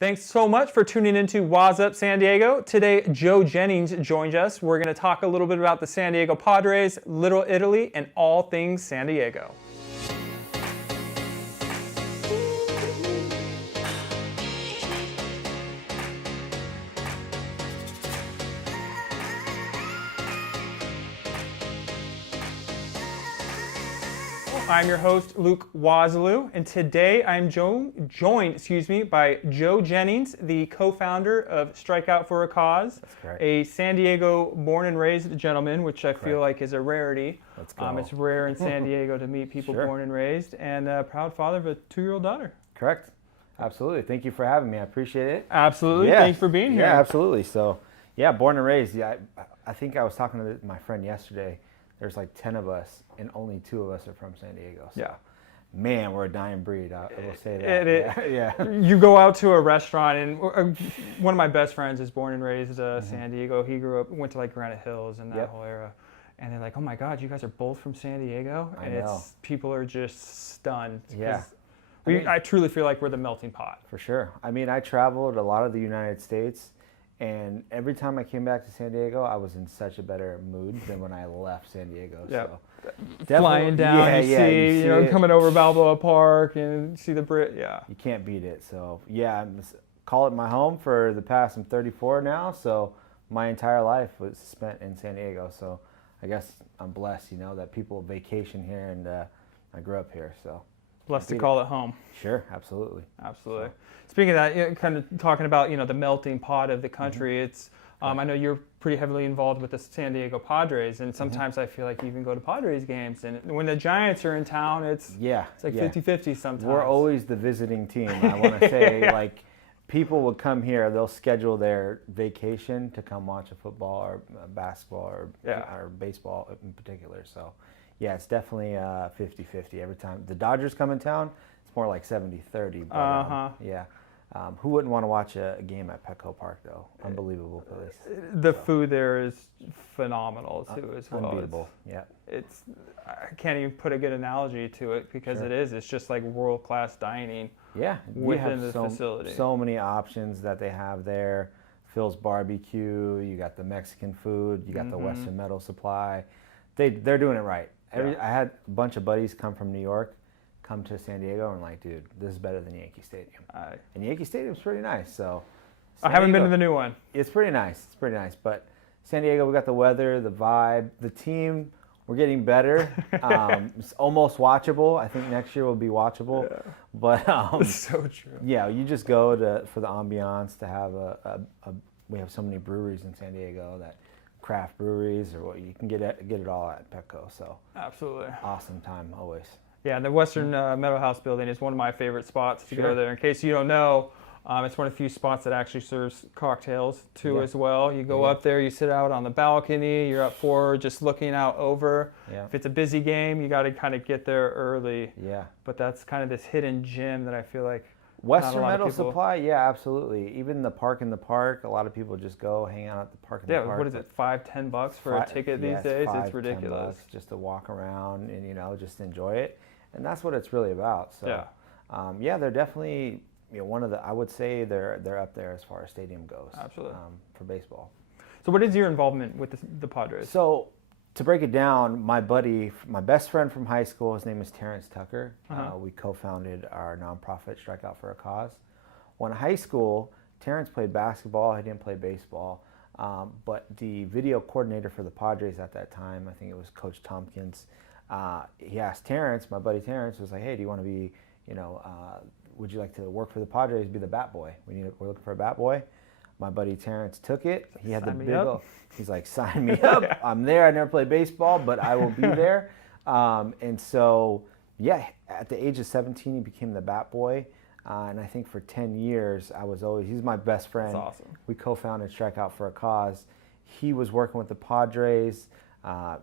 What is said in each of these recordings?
Thanks so much for tuning into Waz Up San Diego. Today, Joe Jennings joins us. We're going to talk a little bit about the San Diego Padres, Little Italy, and all things San Diego. I'm your host, Luke Wasyliw, and today I'm joined by Joe Jennings, the co-founder of Strike Out for a Cause, a San Diego born and raised gentleman, which I feel like is a rarity. Let's go. It's rare in San Diego to meet people born and raised, and a proud father of a 2-year-old daughter. Correct. Absolutely. Thank you for having me. I appreciate it. Absolutely. Yeah. Thanks for being here. Yeah, absolutely. So, yeah, born and raised. Yeah, I think I was talking to my friend yesterday. There's like 10 of us, and only 2 of us are from San Diego. So, yeah. Man, we're a dying breed. I will say that. Yeah. You go out to a restaurant, and one of my best friends is born and raised San Diego. He went to like Granite Hills and that whole era. And they're like, oh my God, you guys are both from San Diego? And people are just stunned. Yeah. I truly feel like we're the melting pot. For sure. I mean, I traveled a lot of the United States. And every time I came back to San Diego, I was in such a better mood than when I left San Diego. Yeah. So flying down, you see coming over Balboa Park and see the Brit. Yeah. You can't beat it. So yeah, call it my home for the past. I'm 34 now, so my entire life was spent in San Diego. So I guess I'm blessed, that people vacation here, and I grew up here. So. Blessed to call it home. Sure, absolutely. Absolutely. So. Speaking of that, kind of talking about the melting pot of the country. It's I know you're pretty heavily involved with the San Diego Padres, and sometimes I feel like you even go to Padres games, and when the Giants are in town, it's like 50-50 sometimes. We're always the visiting team. I want to say like people would come here, they'll schedule their vacation to come watch a football or basketball or baseball in particular. So. Yeah, it's definitely 50-50 every time. The Dodgers come in town, it's more like 70-30. But, who wouldn't want to watch a game at Petco Park, though? Unbelievable place. The food there is phenomenal, too, as well. Unbeatable, I can't even put a good analogy to it because it is. It's just like world-class dining within the facility. So many options that they have there. Phil's Barbecue, you got the Mexican food, you got the Western Metal Supply. They're doing it right. I had a bunch of buddies come from New York, come to San Diego, and like, dude, this is better than Yankee Stadium. And Yankee Stadium's pretty nice. So I haven't been to the new one. It's pretty nice. But San Diego, we got the weather, the vibe, the team. We're getting better. It's almost watchable. I think next year will be watchable. Yeah. But it's so true. Yeah, you just go for the ambiance to have we have so many breweries in San Diego that. Craft breweries, or what you can get it all at Petco. So absolutely awesome time always. Yeah, the Western Meadow House building is one of my favorite spots to go there. In case you don't know, it's one of the few spots that actually serves cocktails too as well. You go up there, you sit out on the balcony, you're up forward, just looking out over. Yeah. If it's a busy game, you got to kind of get there early. Yeah. But that's kind of this hidden gem that I feel like. Western Metal Supply, yeah, absolutely. Even the Park in the Park, a lot of people just go hang out at the Park in the Park. Yeah, what is it, $5-10 for a ticket these days? It's ridiculous. $5-10 just to walk around and just enjoy it, and that's what it's really about. So, they're definitely one of the. I would say they're up there as far as stadium goes. Absolutely. For baseball. So, what is your involvement with the Padres? So. To break it down, my best friend from high school, his name is Terrence Tucker. We co-founded our nonprofit Strike Out for a Cause. Well, in high school, Terrence played basketball. He didn't play baseball. But the video coordinator for the Padres at that time, I think it was Coach Tompkins, he asked Terrence, my buddy Terrence, was like, hey, do you want to be, would you like to work for the Padres, be the bat boy? We're looking for a bat boy. My buddy Terrence took it. He had the big old, he's like, sign me up. I'm there. I never played baseball, but I will be there. And so, at the age of 17, he became the bat boy. And I think for 10 years, he's my best friend. That's awesome. We co-founded Strike Out for a Cause. He was working with the Padres.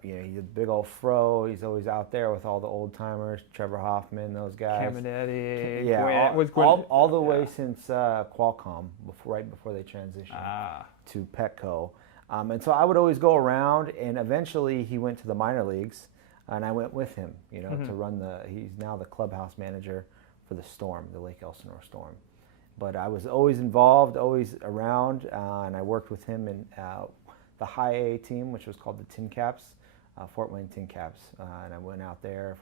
He's a big old fro. He's always out there with all the old timers, Trevor Hoffman, those guys. Caminetti. All the way since Qualcomm, right before they transitioned to Petco. And so I would always go around, and eventually he went to the minor leagues, and I went with him, to run he's now the clubhouse manager for the Storm, the Lake Elsinore Storm. but I was always involved, always around, and I worked with him in the high A team, which was called the Tin Caps, Fort Wayne Tin Caps, and I went out there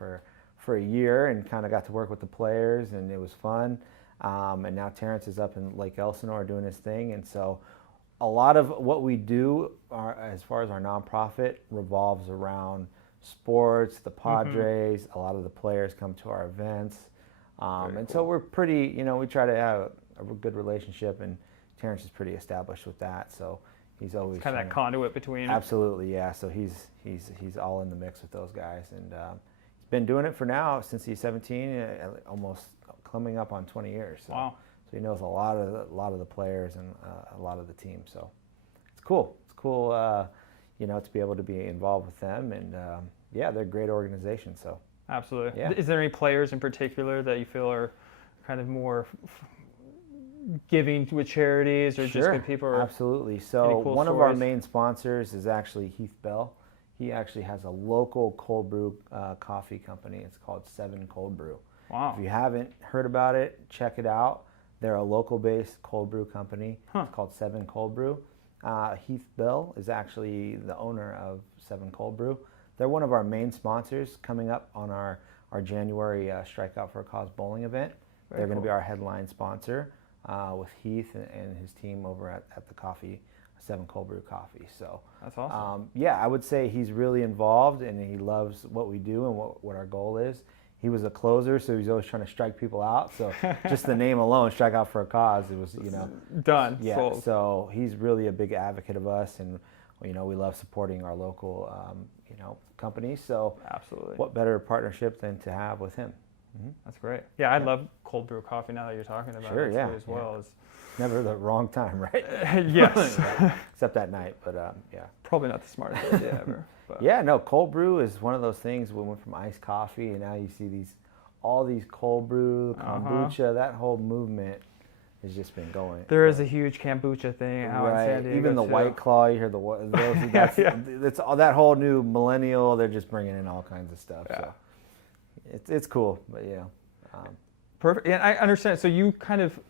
for a year and kind of got to work with the players, and it was fun. And now Terrence is up in Lake Elsinore doing his thing, and so a lot of what we do as far as our nonprofit revolves around sports, the Padres. A lot of the players come to our events, and so we're pretty, we try to have a good relationship, and Terrence is pretty established with that, so he's always kind of that conduit between. Absolutely, yeah. So he's all in the mix with those guys, and he's been doing it for now since he's 17, almost coming up on 20 years. So, wow. So he knows a lot of the players and a lot of the team. So it's cool. It's cool, to be able to be involved with them, and yeah, they're a great organization. So absolutely. Yeah. Is there any players in particular that you feel are kind of more giving with charities, or just good people? Or absolutely. So cool one of our stories? main sponsors is actually Heath Bell. He actually has a local cold brew coffee company. It's called 7 Cold Brew. Wow. If you haven't heard about it, check it out. They're a local-based cold brew company. It's called 7 Cold Brew. Heath Bell is actually the owner of 7 Cold Brew. They're one of our main sponsors coming up on our January Strikeout for a Cause bowling event. They're going to be our headline sponsor with Heath and his team over at the coffee, 7 Cold Brew Coffee. So that's awesome. Yeah, I would say he's really involved, and he loves what we do and what our goal is. He was a closer, so he's always trying to strike people out. So just the name alone, Strike Out for a Cause, it was, done. Yeah, sold. So he's really a big advocate of us, and we love supporting our local, companies. So absolutely. What better partnership than to have with him? Mm-hmm. That's great. Yeah, I love cold brew coffee now that you're talking about Sure, it yeah, as well. As never the wrong time, right? yes. Except at night, but yeah. Probably not the smartest idea ever. But. Yeah, no, cold brew is one of those things. We went from iced coffee, and now you see all these cold brew, kombucha. That whole movement has just been going. There is a huge kombucha thing out in San Diego. Even the too. White Claw, you hear it's all that whole new millennial. They're just bringing in all kinds of stuff. Yeah. So it's cool, but Perfect. And I understand. So you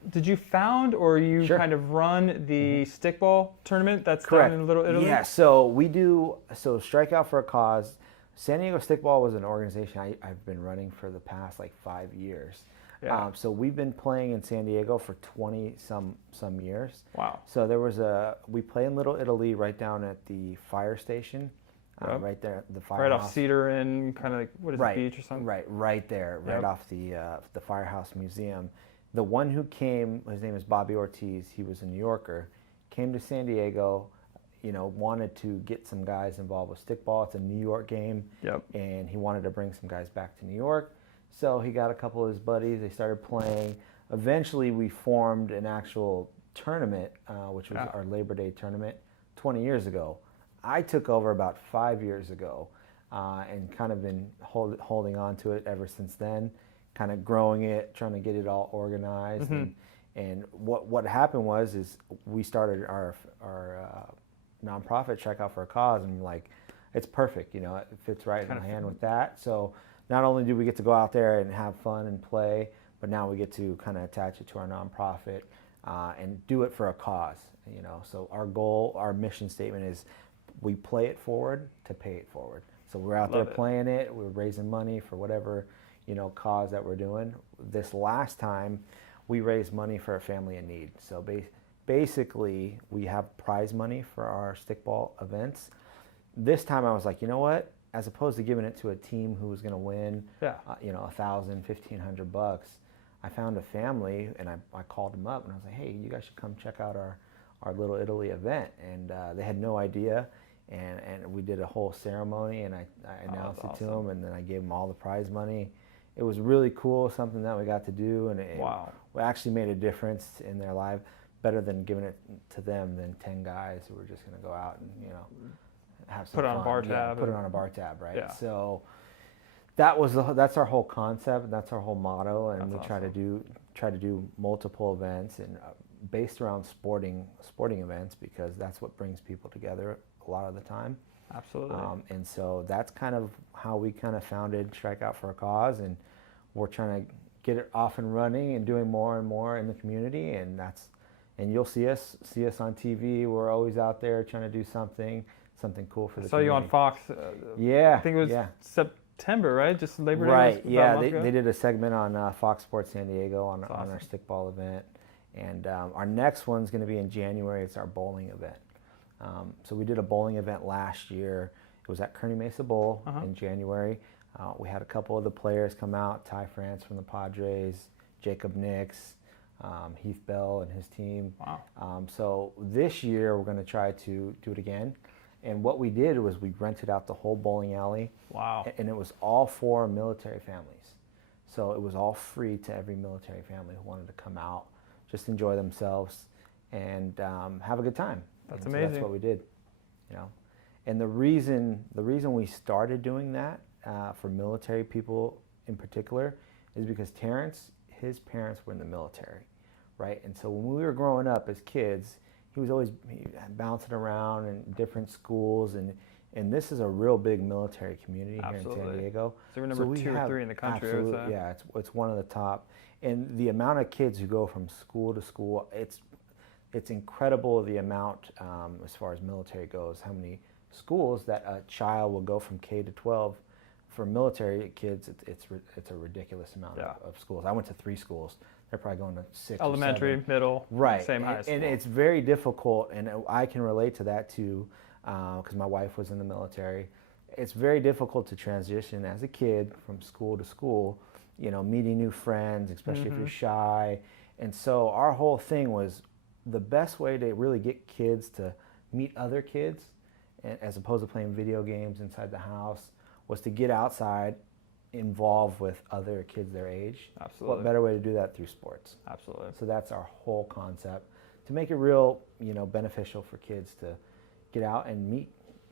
did you found or you Sure. kind of run the stickball tournament that's Correct. down in Little Italy? Yeah, so we do, Strikeout for a Cause. San Diego Stickball was an organization I've been running for the past 5 years. Yeah. So we've been playing in San Diego for 20 some years. Wow. So we play in Little Italy right down at the fire station. Yep. Right there, the firehouse. Right off Cedar and kind of what is it, beach or something? Right there, right off the Firehouse Museum. The one who came, his name is Bobby Ortiz. He was a New Yorker, came to San Diego, wanted to get some guys involved with stickball. It's a New York game, and he wanted to bring some guys back to New York. So he got a couple of his buddies. They started playing. Eventually, we formed an actual tournament, which was our Labor Day tournament 20 years ago. I took over about 5 years ago and kind of been holding on to it ever since then, kind of growing it, trying to get it all organized. And what happened was we started our nonprofit, Check Out for a Cause, and it's perfect. It fits right in hand with that. So not only do we get to go out there and have fun and play, but now we get to kind of attach it to our nonprofit and do it for a cause. So our goal, our mission statement is, we play it forward to pay it forward. So we're out there playing it. We're raising money for whatever, cause that we're doing. This last time, we raised money for a family in need. So basically, we have prize money for our stickball events. This time, I was like, you know what? As opposed to giving it to a team who was going to win, $1,000, $1,500, I found a family, and I called them up, and I was like, hey, you guys should come check out our Little Italy event. And they had no idea. And we did a whole ceremony, and I announced it to them, and then I gave them all the prize money. It was really cool, something that we got to do, and it actually made a difference in their life, better than giving it to them than 10 guys who were just going to go out and have some put it fun. on a bar tab. Put it on a bar tab, right? Yeah. So that's our whole concept, that's our whole motto, and we try to do multiple events and based around sporting events, because that's what brings people together a lot of the time. Absolutely. And so that's kind of how we kind of founded Strike Out for a Cause, and we're trying to get it off and running and doing more and more in the community, and you'll see us on TV. We're always out there trying to do something cool for the saw community. you on Fox. Yeah, I think it was September, right? Just Labor Day. Right. Was Yeah, about a month ago? they did a segment on Fox Sports San Diego on awesome. our stickball event, and our next one's going to be in January. It's our bowling event. So we did a bowling event last year. It was at Kearney Mesa Bowl in January. We had a couple of the players come out, Ty France from the Padres, Jacob Nix, Heath Bell and his team. Wow. So this year we're going to try to do it again. And what we did was we rented out the whole bowling alley. Wow. And it was all for military families. So it was all free to every military family who wanted to come out, just enjoy themselves, and have a good time. That's and amazing. So that's what we did, you know. And the reason we started doing that for military people in particular is because Terrence, his parents were in the military, right? And so when we were growing up as kids, he was always bouncing around in different schools, and this is a real big military community here in San Diego. So we're number 2 or 3 in the country. Absolutely, yeah, it's one of the top. And the amount of kids who go from school to school, it's incredible the amount as far as military goes. How many schools that a child will go from K to 12. For military kids, it's a ridiculous amount of schools. I went to 3 schools. They're probably going to 6 Elementary, or 7. middle, Right. same high school. And it's very difficult, and I can relate to that too, because my wife was in the military. It's very difficult to transition as a kid from school to school, you know, meeting new friends, especially if you're shy. And so our whole thing was the best way to really get kids to meet other kids, as opposed to playing video games inside the house, was to get outside, involved with other kids their age. Absolutely. What better way to do that through sports? Absolutely. So that's our whole concept, to make it real, you know, beneficial for kids to get out and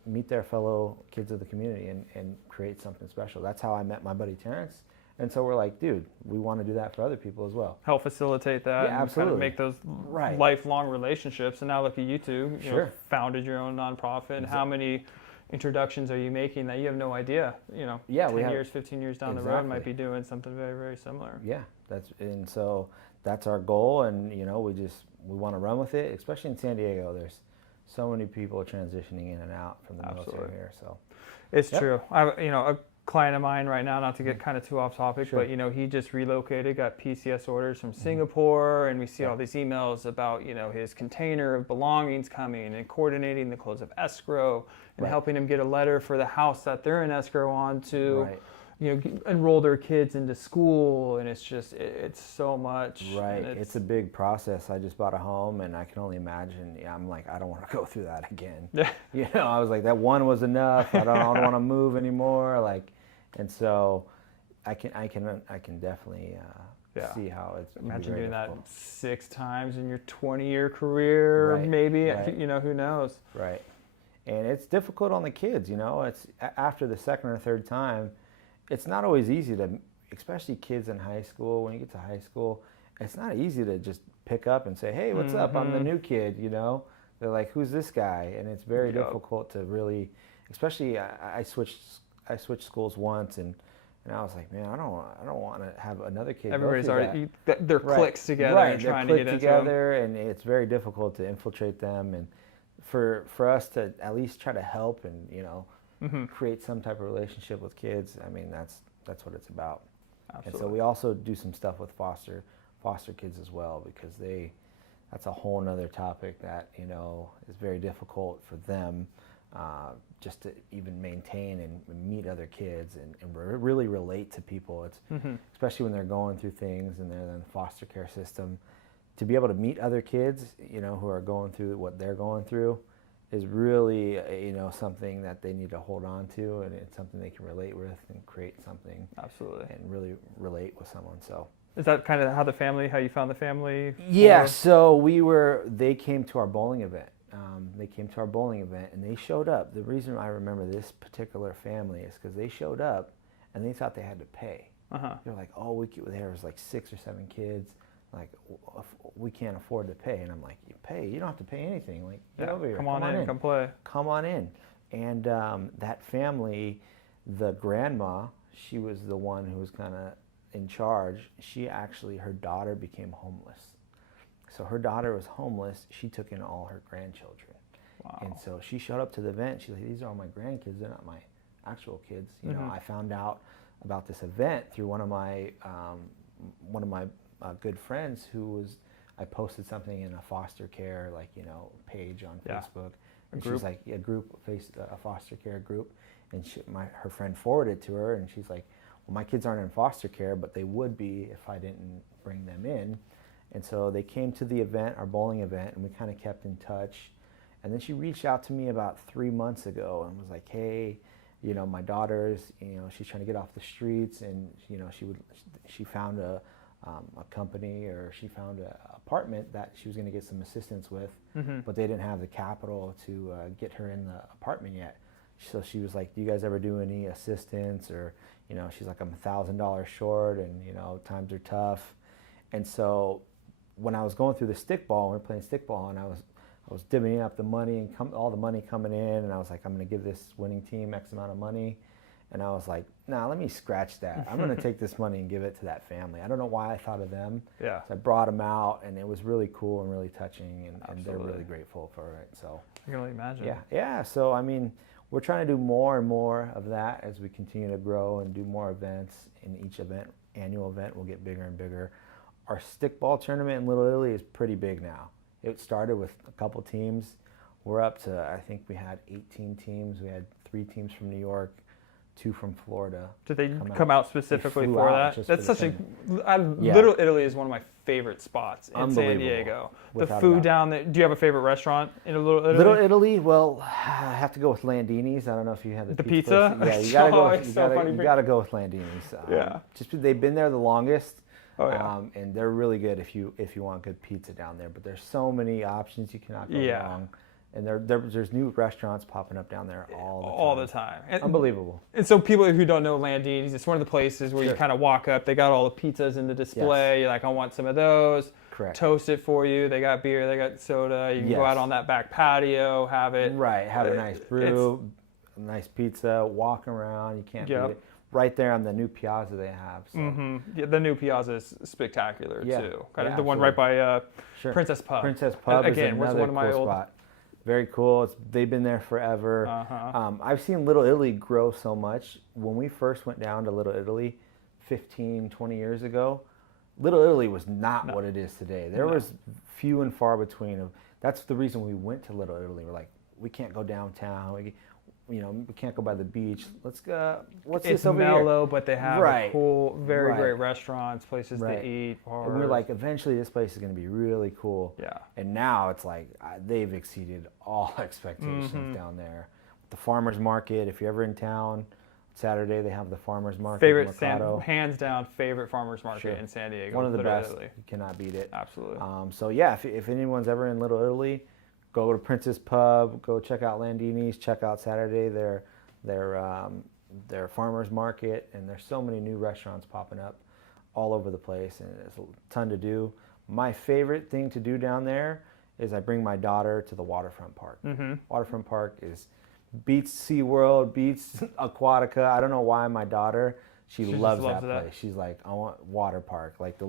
meet their fellow kids of the community and create something special. That's how I met my buddy Terrence. And so we're like, dude, we want to do that for other people as well. Help facilitate that. Yeah, and kind of absolutely. make those lifelong relationships. And now look at you two. You know, founded your own nonprofit. And how many introductions are you making that you have no idea? You know, 10 years, 15 years down the road might be doing something very, very similar. Yeah, so that's our goal, and you know, we want to run with it, especially in San Diego. There's so many people transitioning in and out from the military here. So it's true. A client of mine right now, not to get kind of too off topic, but you know, he just relocated, got PCS orders from Singapore, and we see all these emails about, you know, his container of belongings coming and coordinating the close of escrow and helping him get a letter for the house that they're in escrow on to, you know, enroll their kids into school, and it's just, it's so much. Right, it's a big process. I just bought a home, and I can only imagine, I'm like, I don't want to go through that again. You know, I was like, that one was enough. I don't want to move anymore. Like, and so I can definitely see how it's. Imagine doing that 6 times in your 20-year career, maybe. You know, who knows? Right. And it's difficult on the kids. You know, it's after the second or third time. It's not always easy to, especially kids in high school. When you get to high school, it's not easy to just pick up and say, "Hey, what's up? I'm the new kid." You know, they're like, "Who's this guy?" And it's very difficult to really, especially. I switched schools once, and I was like, "Man, I don't want to have another kid." Everybody's already they're cliques together and trying to get into together, and it's very difficult to infiltrate them. And for us to at least try to help and, you know, create some type of relationship with kids. I mean, that's what it's about. Absolutely. And so we also do some stuff with foster kids as well, because that's a whole nother topic that, you know, is very difficult for them just to even maintain and meet other kids and really relate to people. It's especially when they're going through things and they're in the foster care system, to be able to meet other kids, you know, who are going through what they're going through, is really, you know, something that they need to hold on to, and it's something they can relate with and create something. Absolutely. And really relate with someone. So is that kind of how you found the family? Yeah. So they came to our bowling event. And they showed up. The reason I remember this particular family is because they showed up and they thought they had to pay. They're like, "Oh, there was like 6 or 7 kids. Like, we can't afford to pay." And I'm like, "You pay? You don't have to pay anything. Like, get over here. Come on in, come play. Come on in." And that family, the grandma, she was the one who was kind of, in charge, her daughter became homeless. So her daughter was homeless. She took in all her grandchildren. Wow. And so she showed up to the event. She's like, these are all my grandkids. They're not my actual kids. You know, I found out about this event through one of my good friends I posted something in a foster care, like, you know, page on Facebook. And she's like, a foster care group. And her friend forwarded to her, and she's like, well, my kids aren't in foster care, but they would be if I didn't bring them in. And so they came to the event, our bowling event, and we kind of kept in touch. And then she reached out to me about 3 months ago and was like, hey, you know, my daughter's, you know, she's trying to get off the streets, and, you know, she found a company, or she found an apartment that she was going to get some assistance with, but they didn't have the capital to get her in the apartment yet. So she was like, do you guys ever do any assistance? Or, you know, she's like, I'm $1,000 short, and, you know, times are tough. And so when I was going through the stickball, we were playing stickball, and I was divvying up the money and all the money coming in, and I was like, I'm going to give this winning team X amount of money. And I was like, nah, let me scratch that. I'm going to take this money and give it to that family. I don't know why I thought of them. Yeah. So I brought them out, and it was really cool and really touching, and they're really grateful for it. So I can only imagine. Yeah, yeah. So I mean, we're trying to do more and more of that as we continue to grow and do more events. In each annual event will get bigger and bigger. Our stickball tournament in Little Italy is pretty big now. It started with a couple teams. We're up to, I think we had 18 teams. We had 3 teams from New York, 2 from Florida. Did they come out specifically for that? That's such a Yeah. Little Italy is one of my favorite spots in San Diego. The food down there. Do you have a favorite restaurant in Little Italy? Little Italy, well, I have to go with Landini's. I don't know if you have the pizza. Yeah, you gotta go. You gotta go with Landini's. Yeah. Just they've been there the longest. Oh yeah. And they're really good if you want good pizza down there. But there's so many options, you cannot go wrong. And there's new restaurants popping up down there all the time. And, unbelievable. And so people who don't know Landini's, it's one of the places where you kind of walk up. They got all the pizzas in the display. You're like, I want some of those. Correct. Toast it for you. They got beer. They got soda. You can go out on that back patio, have it. Right. Have a nice brew, a nice pizza, walk around. You can't beat it. Right there on the new piazza they have. So. Yeah, the new piazza is spectacular too. Kind of the one right by Princess Pub. Princess Pub again, is was another one of my cool old spot. Very cool. They've been there forever. I've seen Little Italy grow so much. When we first went down to Little Italy 15, 20 years ago, Little Italy was not what it is today. There was few and far between. That's the reason we went to Little Italy. We're like, we can't go downtown. We can't go by the beach. Let's go. What's this over here? It's mellow, but they have cool, very great restaurants, places to eat. Bars. And we're like, eventually this place is going to be really cool. Yeah. And now it's like they've exceeded all expectations down there. The farmers market. If you're ever in town, Saturday they have the farmers market. Hands down, favorite farmers market in San Diego. One of the best. Italy. You cannot beat it. Absolutely. So yeah, if anyone's ever in Little Italy, go to Princess Pub, go check out Landini's, check out Saturday, their farmers market, and there's so many new restaurants popping up all over the place, and there's a ton to do. My favorite thing to do down there is I bring my daughter to the waterfront park. Waterfront park beats SeaWorld, beats Aquatica. I don't know why my daughter, she loves that place. She's like, I want water park, like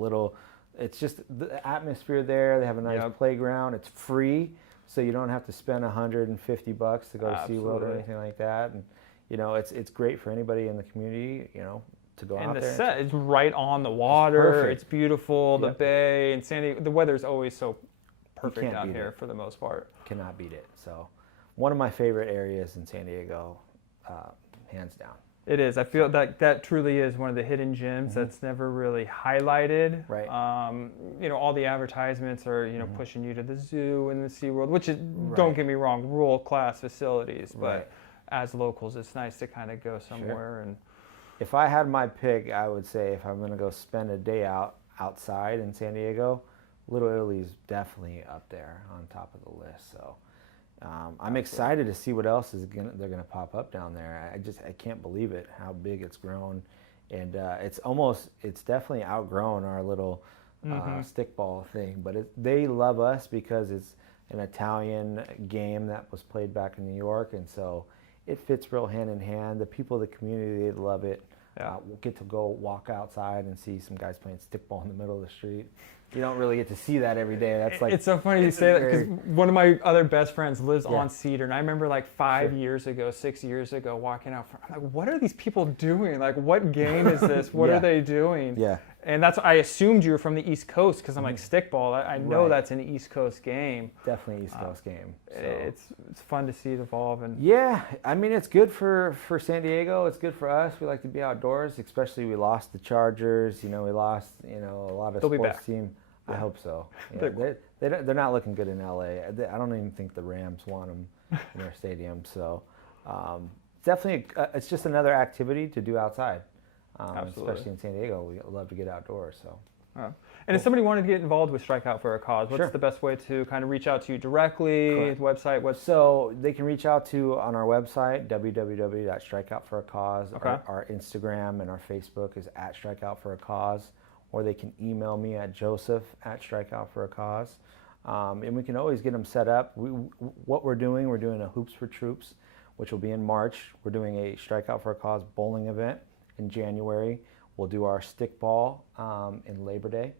it's just the atmosphere there. They have a nice playground. It's free. So you don't have to spend $150 to go to SeaWorld or anything like that. And, you know, it's great for anybody in the community, you know, to go out there. And the set is right on the water. It's beautiful, the bay. And San Diego, the weather's always so perfect down here for the most part. Cannot beat it. So one of my favorite areas in San Diego, hands down. It is. I feel that truly is one of the hidden gems that's never really highlighted. Right. You know, all the advertisements are, you know, pushing you to the zoo and the SeaWorld, which is, don't get me wrong, world-class facilities. But as locals, it's nice to kind of go somewhere. And if I had my pick, I would say if I'm going to go spend a day outside in San Diego, Little Italy is definitely up there on top of the list. So. I'm excited to see what else they're going to pop up down there. I can't believe it, how big it's grown. And it's definitely outgrown our little stickball thing. But they love us because it's an Italian game that was played back in New York. And so it fits real hand in hand. The people of the community, they love it. We'll get to go walk outside and see some guys playing stickball in the middle of the street. You don't really get to see that every day. That's like, it's so funny you say that, because one of my other best friends lives on Cedar, and I remember like 6 years ago walking out. I'm like, what are these people doing? Like, what game is this? What are they doing? Yeah. And that's, I assumed you were from the East Coast, because I'm like, stickball, I know that's an East Coast game. Definitely East Coast game. So. It's fun to see it evolve. And yeah, I mean, it's good for San Diego. It's good for us. We like to be outdoors, especially we lost the Chargers. We lost, a lot of sports team. I hope so. Yeah, they're not looking good in LA. I don't even think the Rams want them in their stadium. So definitely, it's just another activity to do outside. Especially in San Diego, we love to get outdoors. So. And if somebody wanted to get involved with Strike Out for a Cause, what's the best way to kind of reach out to you directly? Website? So they can reach out to on our website, www.strikeoutforacause. Our Instagram and our Facebook is @strikeoutforacause. Or they can email me at joseph@strikeoutforacause. And we can always get them set up. What we're doing a Hoops for Troops, which will be in March. We're doing a Strike Out for a Cause bowling event in January. We'll do our stickball in Labor Day.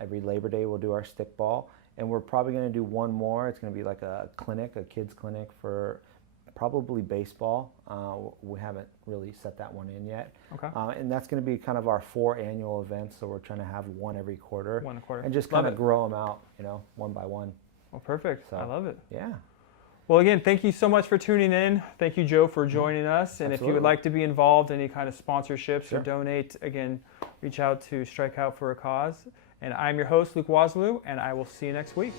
Every Labor Day we'll do our stickball. And we're probably going to do one more. It's going to be like a clinic, a kids clinic for probably baseball. We haven't really set that one in yet. And that's going to be kind of our 4 annual events. So we're trying to have one every quarter. And just kind of grow them out, one by one. Well, perfect. So, I love it. Yeah. Well, again, thank you so much for tuning in. Thank you, Joe, for joining us. And if you would like to be involved in any kind of sponsorships or donate, again, reach out to Strike Out for a Cause. And I'm your host, Wasyliw, and I will see you next week.